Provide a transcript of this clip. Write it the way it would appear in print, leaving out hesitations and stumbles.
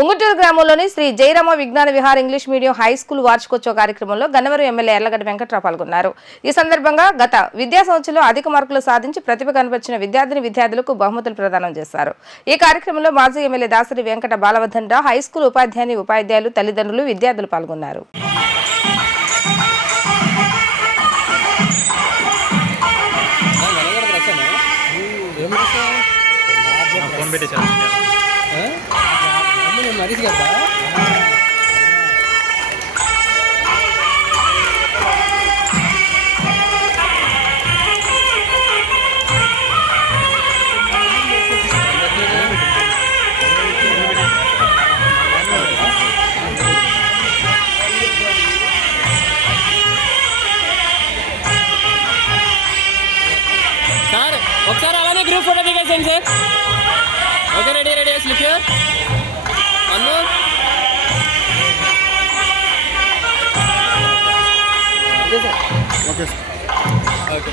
ఉంగుటూరు గ్రామంలోని శ్రీ జయరామ విజ్ఞాన Vihar English medium high school వార్షికోత్సవ కార్యక్రమంలో గన్నవరం ఎమ్మెల్యే ఎర్లగడ్డ వెంకట్రావు పాల్గొన్నారు. ఈ సందర్భంగా గత విద్యా సంవత్సరంలో అధిక మార్కులు సాధించి ప్రతిభ కనబర్చిన విద్యార్థులకు బహుమతులు ప్రదానం చేశారు. ఈ కార్యక్రమంలో మాజీ MLA Dasari Venkata Balavardhan Rao, high school ఉపాధ్యాయులు, తల్లిదండ్రులు, విద్యార్థులు పాల్గొన్నారు. ఒకసారి అలానే గ్రూప్ ఫోటో దిగేసేయండి sir. Okay, ready slip here. అన్ను ఓకే.